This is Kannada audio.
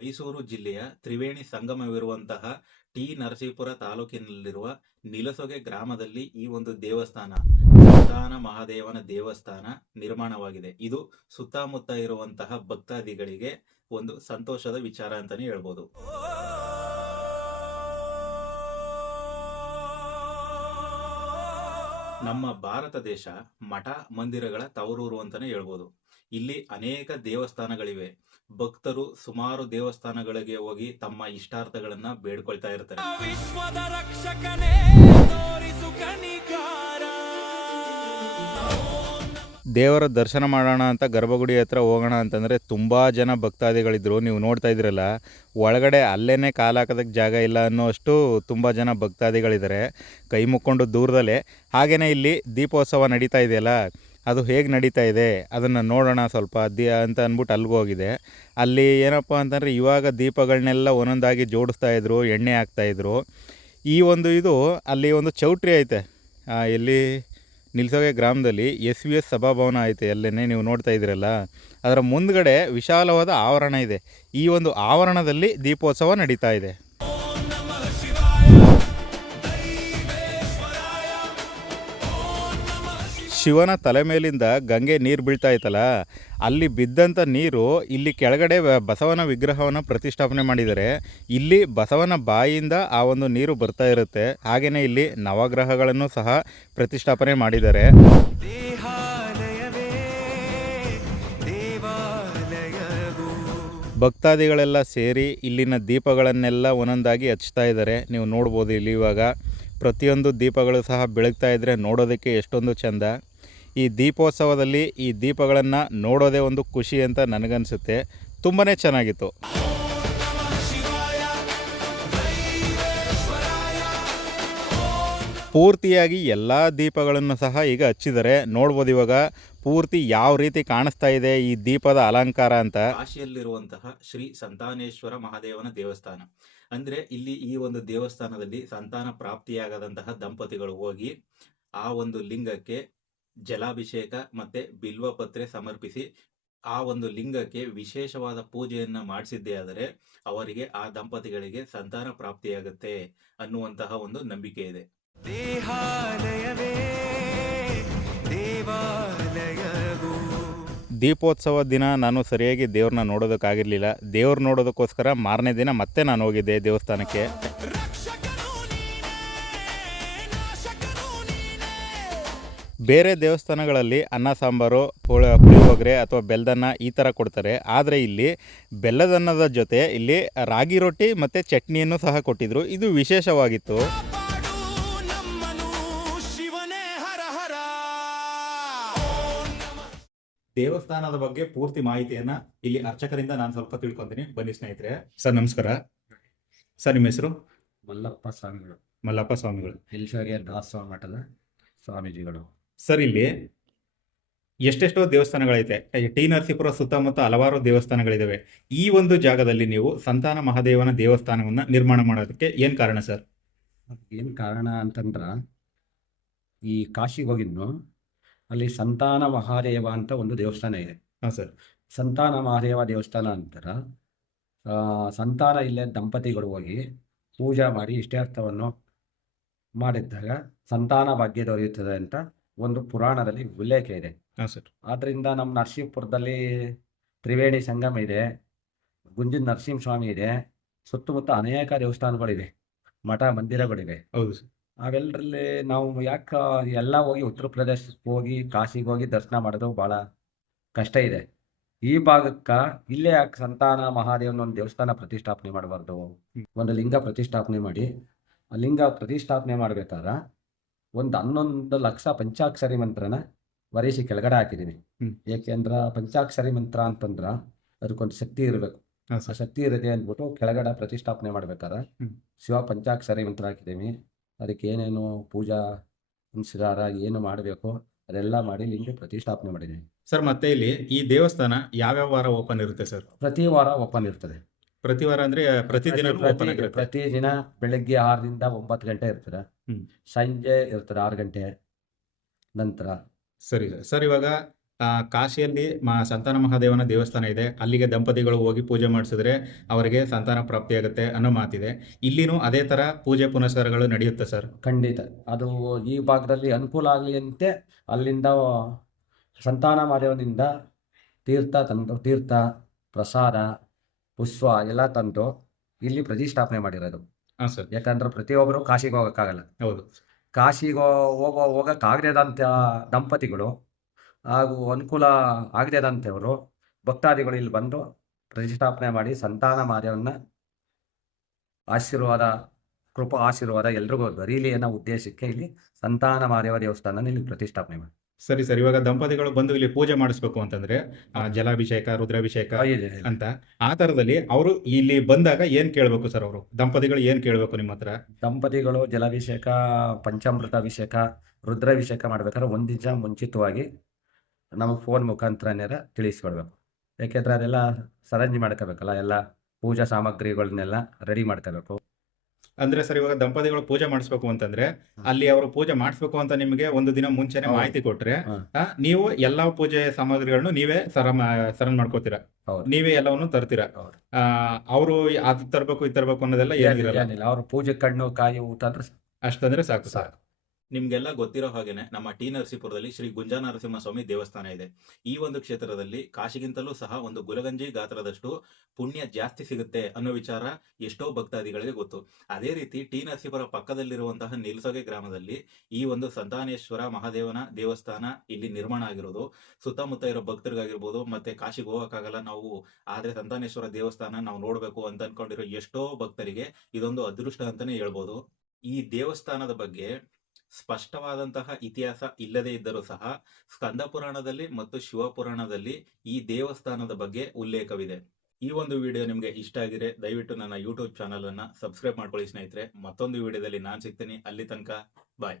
ಮೈಸೂರು ಜಿಲ್ಲೆಯ ತ್ರಿವೇಣಿ ಸಂಗಮವಿರುವಂತಹ ಟಿ ನರಸೀಪುರ ತಾಲೂಕಿನಲ್ಲಿರುವ ನಿಲಸೊಗೆ ಗ್ರಾಮದಲ್ಲಿ ಈ ಒಂದು ದೇವಸ್ಥಾನ ಸಂತಾನ ಮಹಾದೇವನ ದೇವಸ್ಥಾನ ನಿರ್ಮಾಣವಾಗಿದೆ. ಇದು ಸುತ್ತಮುತ್ತ ಇರುವಂತಹ ಭಕ್ತಾದಿಗಳಿಗೆ ಒಂದು ಸಂತೋಷದ ವಿಚಾರ ಅಂತಾನೆ ಹೇಳ್ಬೋದು. ನಮ್ಮ ಭಾರತ ದೇಶ ಮಠ ಮಂದಿರಗಳ ತವರೂರು ಅಂತಾನೆ ಹೇಳ್ಬೋದು. ಇಲ್ಲಿ ಅನೇಕ ದೇವಸ್ಥಾನಗಳಿವೆ. ಭಕ್ತರು ಸುಮಾರು ದೇವಸ್ಥಾನಗಳಿಗೆ ಹೋಗಿ ತಮ್ಮ ಇಷ್ಟಾರ್ಥಗಳನ್ನ ಬೇಡ್ಕೊಳ್ತಾ ಇರ್ತಾರೆ. ವಿಶ್ವದ ರಕ್ಷಕನೇ ತೋರಿಸು ಕನಿಕಾರ. ದೇವರ ದರ್ಶನ ಮಾಡೋಣ ಅಂತ ಗರ್ಭಗುಡಿ ಹತ್ರ ಹೋಗೋಣ ಅಂತಂದರೆ ತುಂಬ ಜನ ಭಕ್ತಾದಿಗಳಿದ್ರು. ನೀವು ನೋಡ್ತಾ ಇದ್ರಲ್ಲ, ಒಳಗಡೆ ಅಲ್ಲೇ ಕಾಲಾಕೋದಕ್ಕೆ ಜಾಗ ಇಲ್ಲ ಅನ್ನೋಷ್ಟು ತುಂಬ ಜನ ಭಕ್ತಾದಿಗಳಿದ್ದಾರೆ, ಕೈ ಮುಕ್ಕೊಂಡು ದೂರದಲ್ಲೇ. ಹಾಗೆಯೇ ಇಲ್ಲಿ ದೀಪೋತ್ಸವ ನಡೀತಾ ಇದೆಯಲ್ಲ, ಅದು ಹೇಗೆ ನಡೀತಾ ಇದೆ ಅದನ್ನು ನೋಡೋಣ ಸ್ವಲ್ಪ ಅಂತ ಅಂದ್ಬಿಟ್ಟು ಅಲ್ಲಿಗೆ ಹೋಗಿದೆ. ಅಲ್ಲಿ ಏನಪ್ಪ ಅಂತಂದರೆ ಇವಾಗ ದೀಪಗಳನ್ನೆಲ್ಲ ಒಂದೊಂದಾಗಿ ಜೋಡಿಸ್ತಾಯಿದ್ರು, ಎಣ್ಣೆ ಹಾಕ್ತಾಯಿದ್ರು. ಈ ಒಂದು ಇದು ಅಲ್ಲಿ ಒಂದು ಚೌಟ್ರಿ ಐತೆ, ಎಲ್ಲಿ ನಿಲಸೊಗೆ ಗ್ರಾಮದಲ್ಲಿ SVS ಸಭಾಭವನ ಐತೆ, ಅಲ್ಲೇ ನೀವು ನೋಡ್ತಾ ಇದ್ದೀರಲ್ಲ, ಅದರ ಮುಂದ್ಗಡೆ ವಿಶಾಲವಾದ ಆವರಣ ಇದೆ. ಈ ಒಂದು ಆವರಣದಲ್ಲಿ ದೀಪೋತ್ಸವ ನಡೀತಾ ಇದೆ. ಶಿವನ ತಲೆ ಮೇಲಿಂದ ಗಂಗೆ ನೀರು ಬೀಳ್ತಾ ಇತ್ತಲ್ಲ, ಅಲ್ಲಿ ಬಿದ್ದಂಥ ನೀರು ಇಲ್ಲಿ ಕೆಳಗಡೆ ಬಸವನ ವಿಗ್ರಹವನ್ನು ಪ್ರತಿಷ್ಠಾಪನೆ ಮಾಡಿದ್ದಾರೆ. ಇಲ್ಲಿ ಬಸವನ ಬಾಯಿಯಿಂದ ಆ ಒಂದು ನೀರು ಬರ್ತಾ ಇರುತ್ತೆ. ಹಾಗೆಯೇ ಇಲ್ಲಿ ನವಗ್ರಹಗಳನ್ನು ಸಹ ಪ್ರತಿಷ್ಠಾಪನೆ ಮಾಡಿದ್ದಾರೆ. ಭಕ್ತಾದಿಗಳೆಲ್ಲ ಸೇರಿ ಇಲ್ಲಿನ ದೀಪಗಳನ್ನೆಲ್ಲ ಒಂದೊಂದಾಗಿ ಹಚ್ತಾ ಇದ್ದಾರೆ. ನೀವು ನೋಡ್ಬೋದು ಇಲ್ಲಿ ಇವಾಗ ಪ್ರತಿಯೊಂದು ದೀಪಗಳು ಸಹ ಬೆಳಗ್ತಾ ಇದ್ದರೆ ನೋಡೋದಕ್ಕೆ ಎಷ್ಟೊಂದು ಚೆಂದ. ಈ ದೀಪೋತ್ಸವದಲ್ಲಿ ಈ ದೀಪಗಳನ್ನು ನೋಡೋದೇ ಒಂದು ಖುಷಿ ಅಂತ ನನಗನ್ಸುತ್ತೆ. ತುಂಬಾ ಚೆನ್ನಾಗಿತ್ತು. ಪೂರ್ತಿಯಾಗಿ ಎಲ್ಲ ದೀಪಗಳನ್ನು ಸಹ ಈಗ ಹಚ್ಚಿದ್ದಾರೆ. ನೋಡ್ಬೋದು ಇವಾಗ ಪೂರ್ತಿ ಯಾವ ರೀತಿ ಕಾಣಿಸ್ತಾ ಇದೆ ಈ ದೀಪದ ಅಲಂಕಾರ ಅಂತ. ಕಾಶಿಯಲ್ಲಿರುವಂತಹ ಶ್ರೀ ಸಂತಾನೇಶ್ವರ ಮಹಾದೇವನ ದೇವಸ್ಥಾನ ಅಂದ್ರೆ ಇಲ್ಲಿ ಈ ಒಂದು ದೇವಸ್ಥಾನದಲ್ಲಿ ಸಂತಾನ ಪ್ರಾಪ್ತಿಯಾಗದಂತಹ ದಂಪತಿಗಳು ಹೋಗಿ ಆ ಒಂದು ಲಿಂಗಕ್ಕೆ ಜಲಾಭಿಷೇಕ ಮತ್ತೆ ಬಿಲ್ವಪತ್ರೆ ಸಮರ್ಪಿಸಿ ಆ ಒಂದು ಲಿಂಗಕ್ಕೆ ವಿಶೇಷವಾದ ಪೂಜೆಯನ್ನ ಮಾಡಿಸಿದ್ದೇ ಆದರೆ ಅವರಿಗೆ ಆ ದಂಪತಿಗಳಿಗೆ ಸಂತಾನ ಪ್ರಾಪ್ತಿಯಾಗುತ್ತೆ ಅನ್ನುವಂತಹ ಒಂದು ನಂಬಿಕೆ ಇದೆ. ದೀಪೋತ್ಸವ ದಿನ ನಾನು ಸರಿಯಾಗಿ ದೇವ್ರನ್ನ ನೋಡೋದಕ್ಕಾಗಿರಲಿಲ್ಲ. ದೇವ್ರು ನೋಡೋದಕ್ಕೋಸ್ಕರ ಮಾರನೇ ದಿನ ಮತ್ತೆ ನಾನು ಹೋಗಿದ್ದೆ ದೇವಸ್ಥಾನಕ್ಕೆ. ಬೇರೆ ದೇವಸ್ಥಾನಗಳಲ್ಲಿ ಅನ್ನ ಸಾಂಬಾರು, ಪುಳಿಯೋಗರೆ ಅಥವಾ ಬೆಲ್ಲದನ್ನ ಈ ಥರ ಕೊಡ್ತಾರೆ. ಆದರೆ ಇಲ್ಲಿ ಬೆಲ್ಲದನ್ನದ ಜೊತೆ ಇಲ್ಲಿ ರಾಗಿ ರೊಟ್ಟಿ ಮತ್ತು ಚಟ್ನಿಯನ್ನು ಸಹ ಕೊಟ್ಟಿದ್ದರು. ಇದು ವಿಶೇಷವಾಗಿತ್ತು. ದೇವಸ್ಥಾನದ ಬಗ್ಗೆ ಪೂರ್ತಿ ಮಾಹಿತಿಯನ್ನ ಇಲ್ಲಿ ಅರ್ಚಕರಿಂದ ನಾನು ಸ್ವಲ್ಪ ತಿಳ್ಕೊಂತೀನಿ. ಬನ್ನಿ ಸ್ನೇಹಿತರೆ. ಸರ್ ನಮಸ್ಕಾರ. ಸರ್ ನಿಮ್ಮ ಹೆಸರು? ಮಲ್ಲಪ್ಪ ಸ್ವಾಮಿಗಳು. ಮಲ್ಲಪ್ಪ ಸ್ವಾಮಿಗಳು, ನಿಲಸೊಗೆ ದಾಸೋಹ ಮಠದ ಸ್ವಾಮೀಜಿಗಳು. ಸರ್ ಇಲ್ಲಿ ಎಷ್ಟೆಷ್ಟೋ ದೇವಸ್ಥಾನಗಳೈತೆ. ಟಿ ನರಸೀಪುರ ಸುತ್ತಮುತ್ತ ಹಲವಾರು ದೇವಸ್ಥಾನಗಳಿದಾವೆ. ಈ ಒಂದು ಜಾಗದಲ್ಲಿ ನೀವು ಸಂತಾನ ಮಹಾದೇವನ ದೇವಸ್ಥಾನವನ್ನ ನಿರ್ಮಾಣ ಮಾಡೋದಕ್ಕೆ ಏನ್ ಕಾರಣ ಸರ್? ಏನು ಕಾರಣ ಅಂತಂದ್ರ, ಈ ಕಾಶಿಗೆ ಹೋಗಿದ್ನು, ಅಲ್ಲಿ ಸಂತಾನ ಮಹಾದೇವ ಅಂತ ಒಂದು ದೇವಸ್ಥಾನ ಇದೆ. ಹಾಂ ಸರ್. ಸಂತಾನ ಮಹಾದೇವ ದೇವಸ್ಥಾನ ಅಂತರ ಸಂತಾನ ಇಲ್ಲೇ ದಂಪತಿಗಳು ಹೋಗಿ ಪೂಜೆ ಮಾಡಿ ಇಷ್ಟಾರ್ಥವನ್ನು ಮಾಡಿದ್ದಾಗ ಸಂತಾನ ಭಾಗ್ಯ ದೊರೆಯುತ್ತದೆ ಅಂತ ಒಂದು ಪುರಾಣದಲ್ಲಿ ಉಲ್ಲೇಖ ಇದೆ. ಹಾಂ ಸರ್. ಆದ್ದರಿಂದ ನಮ್ಮ ನರಸೀಪುರದಲ್ಲಿ ತ್ರಿವೇಣಿ ಸಂಗಮ ಇದೆ, ಗುಂಜಿನ ನರಸಿಂಹಸ್ವಾಮಿ ಇದೆ, ಸುತ್ತಮುತ್ತ ಅನೇಕ ದೇವಸ್ಥಾನಗಳಿವೆ, ಮಠ ಮಂದಿರಗಳಿವೆ. ಹೌದು ಸರ್. ಅವೆಲ್ಲರಲ್ಲಿ ನಾವು ಯಾಕೆ ಎಲ್ಲ ಹೋಗಿ ಉತ್ತರ ಪ್ರದೇಶಕ್ಕೆ ಹೋಗಿ ಕಾಶಿಗೆ ಹೋಗಿ ದರ್ಶನ ಮಾಡೋದು ಭಾಳ ಕಷ್ಟ ಇದೆ. ಈ ಭಾಗಕ್ಕೆ ಇಲ್ಲೇ ಯಾಕೆ ಸಂತಾನ ಮಹಾದೇವನ ಒಂದು ದೇವಸ್ಥಾನ ಪ್ರತಿಷ್ಠಾಪನೆ ಮಾಡಬಾರ್ದು? ಒಂದು ಲಿಂಗ ಪ್ರತಿಷ್ಠಾಪನೆ ಮಾಡಿ, ಆ ಲಿಂಗ ಪ್ರತಿಷ್ಠಾಪನೆ ಮಾಡ್ಬೇಕಾದ್ರೆ ಒಂದು 11 ಲಕ್ಷ ಪಂಚಾಕ್ಷರಿ ಮಂತ್ರನ ವರಿಸಿ ಕೆಳಗಡೆ ಹಾಕಿದ್ದೀನಿ. ಏಕೆಂದ್ರೆ ಪಂಚಾಕ್ಷರಿ ಮಂತ್ರ ಅಂತಂದ್ರೆ ಅದಕ್ಕೊಂದು ಶಕ್ತಿ ಇರಬೇಕು. ಆ ಶಕ್ತಿ ಇರುತ್ತೆ ಅಂದ್ಬಿಟ್ಟು ಕೆಳಗಡೆ ಪ್ರತಿಷ್ಠಾಪನೆ ಮಾಡ್ಬೇಕಾದ್ರೆ ಶಿವ ಪಂಚಾಕ್ಷರಿ ಮಂತ್ರ ಹಾಕಿದ್ದೀವಿ. ಅದಕ್ಕೆ ಏನೇನು ಪೂಜಾ ಪುನಸ್ಕಾರ ಏನು ಮಾಡಬೇಕು ಅದೆಲ್ಲ ಮಾಡಿ ಲಿಂಗ ಪ್ರತಿಷ್ಠಾಪನೆ ಮಾಡಿದ್ದೀನಿ ಸರ್. ಮತ್ತೆ ಇಲ್ಲಿ ಈ ದೇವಸ್ಥಾನ ಯಾವ್ಯಾವ ವಾರ ಓಪನ್ ಇರುತ್ತೆ ಸರ್? ಪ್ರತಿ ವಾರ ಓಪನ್ ಇರ್ತದೆ. ಪ್ರತಿ ವಾರ ಅಂದ್ರೆ ಪ್ರತಿದಿನ ಪ್ರತಿದಿನ ಬೆಳಗ್ಗೆ 6ರಿಂದ 9 ಗಂಟೆ ಇರ್ತದೆ, ಸಂಜೆ ಇರ್ತದೆ 6 ಗಂಟೆ ನಂತರ. ಸರಿ ಸರ್. ಇವಾಗ ಕಾಶಿಯಲ್ಲಿ ಸಂತಾನ ಮಹಾದೇವನ ದೇವಸ್ಥಾನ ಇದೆ. ಅಲ್ಲಿಗೆ ದಂಪತಿಗಳು ಹೋಗಿ ಪೂಜೆ ಮಾಡಿಸಿದ್ರೆ ಅವರಿಗೆ ಸಂತಾನ ಪ್ರಾಪ್ತಿಯಾಗುತ್ತೆ ಅನ್ನೋ ಮಾತಿದೆ. ಇಲ್ಲಿನೂ ಅದೇ ಥರ ಪೂಜೆ ಪುನಸ್ಕಾರಗಳು ನಡೆಯುತ್ತೆ ಸರ್. ಖಂಡಿತ ಅದು ಈ ಭಾಗದಲ್ಲಿ ಅನುಕೂಲ ಆಗಲಿ ಅಂತೆ ಅಲ್ಲಿಂದ ಸಂತಾನ ಮಾದೇವನಿಂದ ತೀರ್ಥ ಪ್ರಸಾದ ಪುಷ್ಪ ಎಲ್ಲ ತಂದು ಇಲ್ಲಿ ಪ್ರತಿಷ್ಠಾಪನೆ ಮಾಡಿರೋದು. ಹಾಂ ಸರ್. ಯಾಕಂದ್ರೆ ಪ್ರತಿಯೊಬ್ಬರು ಕಾಶಿಗೆ ಹೋಗೋಕ್ಕಾಗಲ್ಲ. ಹೌದು. ಕಾಶಿಗೆ ಹೋಗೋಕ್ಕಾಗದೇದಂಥ ದಂಪತಿಗಳು ಹಾಗೂ ಅನುಕೂಲ ಆಗದೇದಂಥವರು ಭಕ್ತಾದಿಗಳು ಇಲ್ಲಿ ಬಂದು ಪ್ರತಿಷ್ಠಾಪನೆ ಮಾಡಿ ಸಂತಾನ ಮಾದೇವನ ಆಶೀರ್ವಾದ ಎಲ್ರಿಗೂ ಬರೀಲಿ ಅನ್ನೋ ಉದ್ದೇಶಕ್ಕೆ ಇಲ್ಲಿ ಸಂತಾನ ಮಾದೇವ ದೇವಸ್ಥಾನ ಇಲ್ಲಿ ಪ್ರತಿಷ್ಠಾಪನೆ ಮಾಡಿ. ಸರಿ ಸರ್. ಇವಾಗ ದಂಪತಿಗಳು ಬಂದು ಇಲ್ಲಿ ಪೂಜೆ ಮಾಡಿಸ್ಬೇಕು ಅಂತಂದ್ರೆ ಜಲಾಭಿಷೇಕ, ರುದ್ರಾಭಿಷೇಕ ಅಂತ ಆ ಥರದಲ್ಲಿ ಅವರು ಇಲ್ಲಿ ಬಂದಾಗ ಏನ್ ಕೇಳಬೇಕು ಸರ್? ಅವರು ದಂಪತಿಗಳು ಏನ್ ಕೇಳಬೇಕು ನಿಮ್ಮ ಹತ್ರ? ದಂಪತಿಗಳು ಜಲಾಭಿಷೇಕ, ಪಂಚಾಮೃತ ಅಭಿಷೇಕ, ರುದ್ರಾಭಿಷೇಕ ಮಾಡ್ಬೇಕಾದ್ರೆ ಒಂದು ದಿವಸ ಮುಂಚಿತವಾಗಿ ನಮಗೆ ಫೋನ್ ಮುಖಾಂತರನೇ ತಿಳಿಸ್ಕೊಡ್ಬೇಕು. ಯಾಕೆಂದ್ರೆ ಅದೆಲ್ಲ ಸರಂಜಿ ಮಾಡ್ಕೋಬೇಕಲ್ಲ, ಎಲ್ಲ ಪೂಜಾ ಸಾಮಗ್ರಿಗಳನ್ನೆಲ್ಲ ರೆಡಿ ಮಾಡ್ಕೋಬೇಕು. ಅಂದ್ರೆ ಸರ್, ಇವಾಗ ದಂಪತಿಗಳು ಪೂಜೆ ಮಾಡಿಸ್ಬೇಕು ಅಂತಂದ್ರೆ ಅಲ್ಲಿ ಅವರು ಪೂಜೆ ಮಾಡಿಸ್ಬೇಕು ಅಂತ ನಿಮಗೆ ಒಂದು ದಿನ ಮುಂಚೆನೆ ಹೌದು. ಮಾಹಿತಿ ಕೊಟ್ರೆ ಹ್ಮ್. ನೀವು ಎಲ್ಲಾ ಪೂಜೆ ಸಾಮಗ್ರಿಗಳನ್ನು ನೀವೇ ಸರನ್ ಮಾಡ್ಕೋತೀರಾ, ಹೌದು. ನೀವೇ ಎಲ್ಲವನ್ನು ತರ್ತೀರಾ. ಹೌದು. ಅವರು ಅದು ತರಬೇಕು ಇದು ತರಬೇಕು ಅನ್ನೋದೆಲ್ಲ ಏನಿರಲ್ಲ. ಏನಿಲ್ಲ, ಅವ್ರ ಪೂಜೆ ಕಣ್ಣು ಕಾಯಿ ಊಟ ಅಂದ್ರೆ ಅಷ್ಟಂದ್ರೆ ಸಾಕು ಸರ್. ಸಾಕು. ನಿಮ್ಗೆಲ್ಲ ಗೊತ್ತಿರೋ ಹಾಗೇನೆ ನಮ್ಮ ಟಿ ನರಸೀಪುರದಲ್ಲಿ ಶ್ರೀ ಗುಂಜಾ ನರಸಿಂಹಸ್ವಾಮಿ ದೇವಸ್ಥಾನ ಇದೆ. ಈ ಒಂದು ಕ್ಷೇತ್ರದಲ್ಲಿ ಕಾಶಿಗಿಂತಲೂ ಸಹ ಒಂದು ಗುಲಗಂಜಿ ಗಾತ್ರದಷ್ಟು ಪುಣ್ಯ ಜಾಸ್ತಿ ಸಿಗುತ್ತೆ ಅನ್ನೋ ವಿಚಾರ ಎಷ್ಟೋ ಭಕ್ತಾದಿಗಳಿಗೆ ಗೊತ್ತು. ಅದೇ ರೀತಿ ಟಿ ನರಸೀಪುರ ಪಕ್ಕದಲ್ಲಿರುವಂತಹ ನಿಲ್ಸೊಗೆ ಗ್ರಾಮದಲ್ಲಿ ಈ ಒಂದು ಸಂತಾನೇಶ್ವರ ಮಹಾದೇವನ ದೇವಸ್ಥಾನ ಇಲ್ಲಿ ನಿರ್ಮಾಣ ಆಗಿರೋದು. ಸುತ್ತಮುತ್ತ ಇರೋ ಭಕ್ತರಿಗಾಗಿರ್ಬೋದು, ಮತ್ತೆ ಕಾಶಿಗೆ ಹೋಗಕ್ಕಾಗಲ್ಲ ನಾವು, ಆದ್ರೆ ಸಂತಾನೇಶ್ವರ ದೇವಸ್ಥಾನ ನಾವು ನೋಡ್ಬೇಕು ಅಂತ ಅನ್ಕೊಂಡಿರೋ ಎಷ್ಟೋ ಭಕ್ತರಿಗೆ ಇದೊಂದು ಅದೃಷ್ಟ ಅಂತಾನೆ ಹೇಳ್ಬೋದು. ಈ ದೇವಸ್ಥಾನದ ಬಗ್ಗೆ ಸ್ಪಷ್ಟವಾದಂತಹ ಇತಿಹಾಸ ಇಲ್ಲದೇ ಇದ್ದರೂ ಸಹ ಸ್ಕಂದ ಪುರಾಣದಲ್ಲಿ ಮತ್ತು ಶಿವಪುರಾಣದಲ್ಲಿ ಈ ದೇವಸ್ಥಾನದ ಬಗ್ಗೆ ಉಲ್ಲೇಖವಿದೆ. ಈ ಒಂದು ವಿಡಿಯೋ ನಿಮಗೆ ಇಷ್ಟ ಆಗಿದ್ರೆ ದಯವಿಟ್ಟು ನನ್ನ ಯೂಟ್ಯೂಬ್ ಚಾನಲ್ ಅನ್ನ ಸಬ್ಸ್ಕ್ರೈಬ್ ಮಾಡ್ಕೊಳ್ಳಿ ಸ್ನೇಹಿತರೆ. ಮತ್ತೊಂದು ವಿಡಿಯೋದಲ್ಲಿ ನಾನು ಸಿಗ್ತೀನಿ. ಅಲ್ಲಿ ತನಕ ಬಾಯ್.